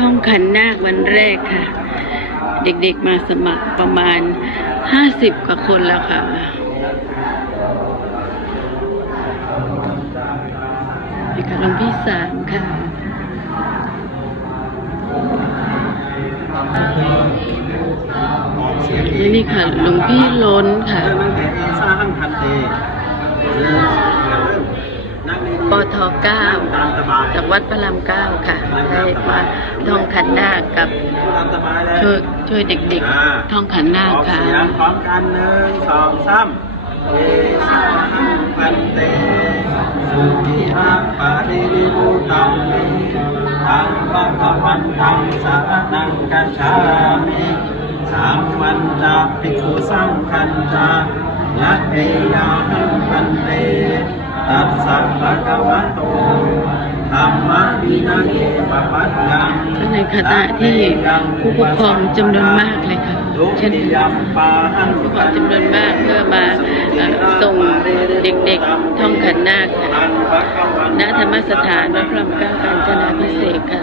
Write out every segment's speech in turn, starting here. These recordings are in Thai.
ท่องขันนาควันแรกค่ะ เด็กๆมาสมัครประมาณห้าสิบกว่าคนแล้วค่ะนี่ค่ะลงพี่สามค่ะนี่นี่ค่ะหลวงพี่ล้นค่ะ ทเก้าตามสบายจากวัดพระรามเก้าค่ะได้มาท่องขันนาคกับตามสบายเลยช่วยช่วยเด็กอ่าๆท่องขันนาอคอกค่ะเสียงพร้อมกันหนึ่งสองสามเอซ่าหั่งพันเตสุขีรักปารินิพุตังมิตังพระพวันตังสารนังกัจฉามิสามวันจะภิกขุสังคันจายัตเตยาหังพันเต ตัสสะภะคะวะโตธัมมะวินัยปะปัตยังในขณะที่ผู้ปกครองจำนวนมากเลยค่ะเช่นยัมปาหังผู้ปกครองจำนวนมากเพื่อมาเอ่อส่งเด็กๆท่องขันนาคค่ะณธรรมสถานวัดพระรามเก้าการจนาพิเศษกค่ะ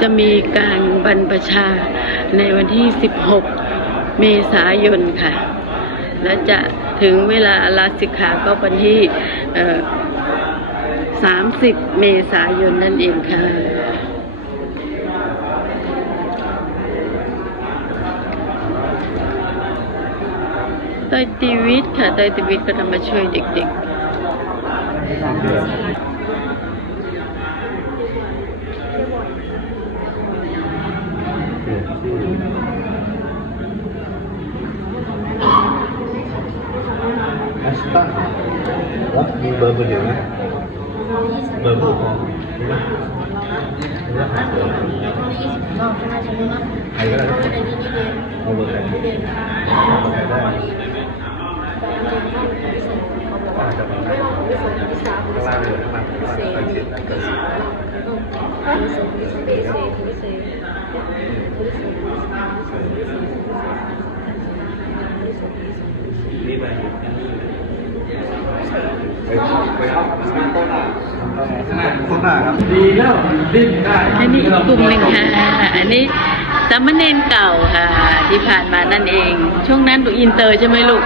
จะมีการบรรพชาในวันที่ 16 เมษายนค่ะ และจะ ถึงเวลาลาสิกขาก็วันที่30 เมษายนนั่นเองค่ะไตรตีวิทย์ค่ะไตรตีวิทย์ก็ทำมาช่วยเด็กๆ มีเบอร์มือถือไหมเบอร์ผู้ปกครองมีไหมหรือว่าเบอร์ใครก็ได้เอาเบอร์ใครเอาเบอร์ใครได้อาจจะมาข้างล่างเลยข้างล่างข้างล่างไปเช็ดแล้วก็นี่ไปไปไปเข้าโต๊ะหน้า โต๊ะหน้าครับดีแล้วดิ้นได้อันนี้กลุ่มหนึ่งค่ะอันนี้สามเณรเก่าค่ะ ที่ผ่านมานั่นเอง ช่วงนั้นดูอินเตอร์ใช่ไหมลูก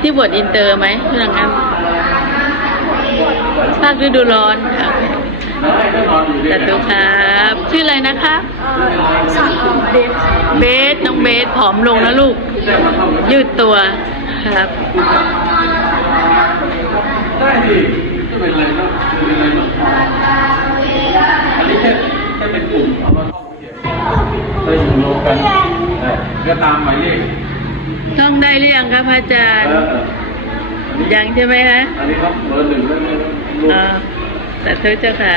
ที่บวชอินเตอร์ไหมช่วงนั้นภาคฤดูร้อนค่ะสาธุครับ ชื่ออะไรนะคะเบสน้องเบสผอมลงนะลูก ยืดตัวครับได้ดิ เป็นอะไรบ้างจะเป็นอะไรบ้างอันนี้แค่แค่เป็นกลุ่มเอามาเข้าเฉยได้อยู่รวมกันได้ก็ตามหมายเลขท่องได้หรือยังครับพระอาจารย์เออยังใช่ไหมคะอันนี้ครับเบอร์หนึ่งแล้วเนี่ยรวมเออสาธุเจ้าค่ะ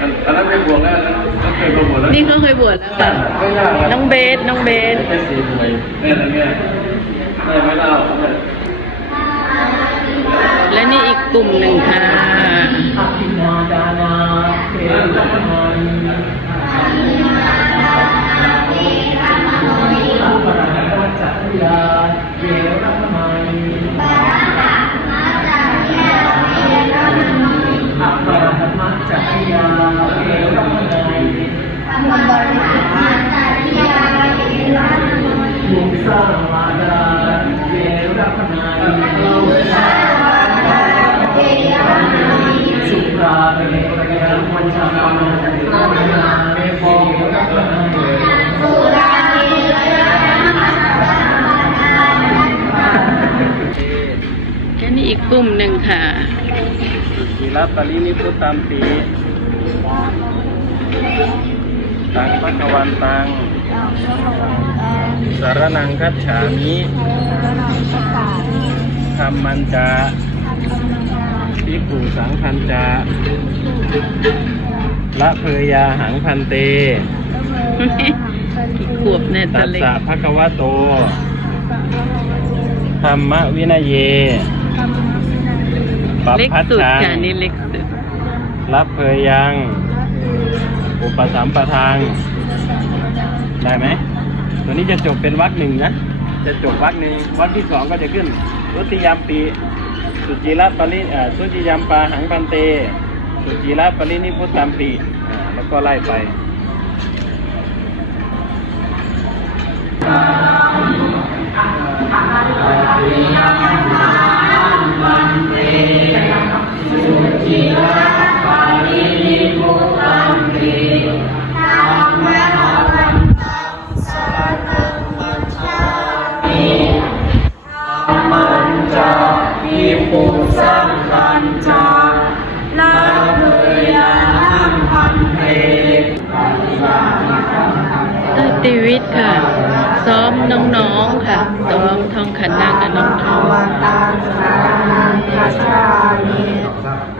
อันอันนั้นเป็นบวกแล้วนะก็เคยมาบวกแล้วนี่เขาเคยบวชแล้วค่ะไม่ยากะน้องเบสน้องเบสแค่สี่หน่วยแน่นอนแน่แน่ไม่เล่า กลุ่มหนึ่งค่ะ และนี่อีกกลุ่มหนึ่งค่ะสีรับปรินิพุตตามปีตังพักวันตัง สารนังคัจฉามิธรรมันจะ พิกูสังพันจะละเพยาหังพันเตอีกขวบเนี่ยตะตัสเล็กสะภะคะวะโตธรรมวินัยเยปัปเล็กพัชสุดชังค่ะนี่เล็กสุดรับเพยยัง อุปสัมปทาง ได้ไหม ตัวนี้จะจบเป็นวรรคหนึ่งนะ จะจบวรรคหนึ่งวรรคที่สองก็จะขึ้นรุติยามปี สุจีระปริสุจิยามปาหังพันเต สุจีระปรินิพุตตามปีแล้วก็ไล่ไป ใต้ตีวิทย์ค่ะ ซ้อมน้องๆค่ะ ซ้อมท่องขันนากับน้องวันตังสารังคาชามิ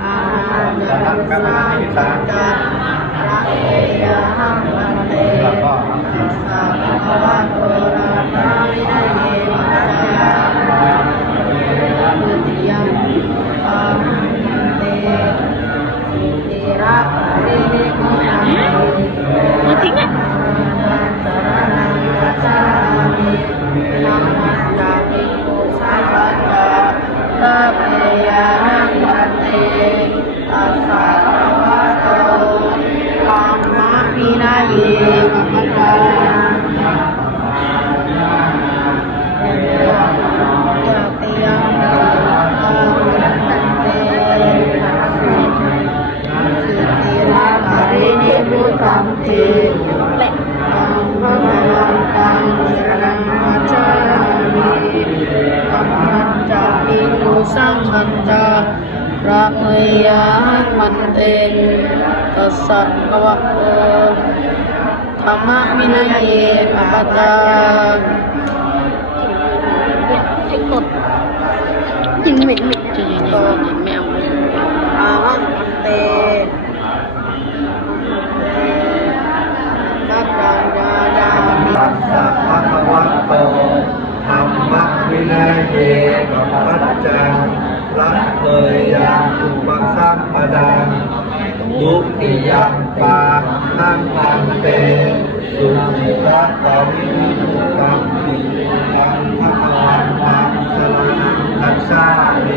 อาหันตุสังกัจจระเอยะหังวันเตสีสาภะวะโตระ สสะภะคะวะโตธัมมะวินัยเยมะคะตติยัมปิอาหันเตสุติระภรินิพุตัมเตธัมมะวันตังฆัจจา ปิตุสังขันจาระเมยามันเตตัสสะภะวะโตธรรมะวินัยเยปัจจาให้กดยิงเหม็นเหม็นจะยัง ทุติยปานังเตสุนิรัตตวิมุตังติตังพิกวันมังสรนังคัชฉามิ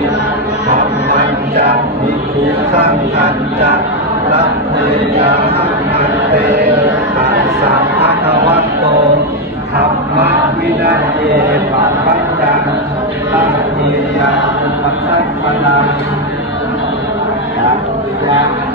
ธรรมันจักมิภูสังขันจักรัตเนยาหังมันเตตัสสะมภะคะวะโตธรรมวินัยเยปัจจังตังเยยาปัจจังปนัง Yeah.